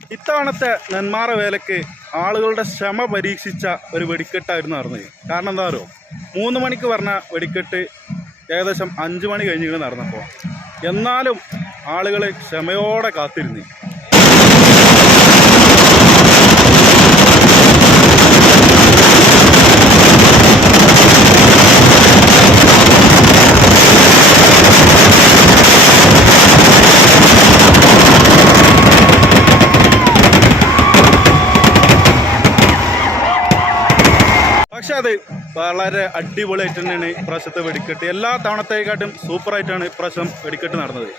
ഇത്തവണത്തെ നെന്മാറ വേലക്ക് ആളുകളുടെ ക്ഷമ പരീക്ഷിച്ച ഒരു വെടിക്കെട്ടായിരുന്നു നടന്നത്. കാരണം എന്താ പറയുക മൂന്ന് മണിക്ക് പറഞ്ഞ വെടിക്കെട്ട് ഏകദേശം അഞ്ച് മണി കഴിഞ്ഞിട്ട് നടന്നപ്പോൾ. എന്നാലും ആളുകൾ ക്ഷമയോടെ കാത്തിരുന്നു. പക്ഷെ അത് വളരെ അടിപൊളിയായിട്ട് തന്നെയാണ് ഇപ്രാവശ്യത്തെ വെടിക്കെട്ട്. എല്ലാ തവണത്തേക്കാട്ടും സൂപ്പറായിട്ടാണ് ഇപ്രാവശ്യം വെടിക്കെട്ട് നടന്നത്.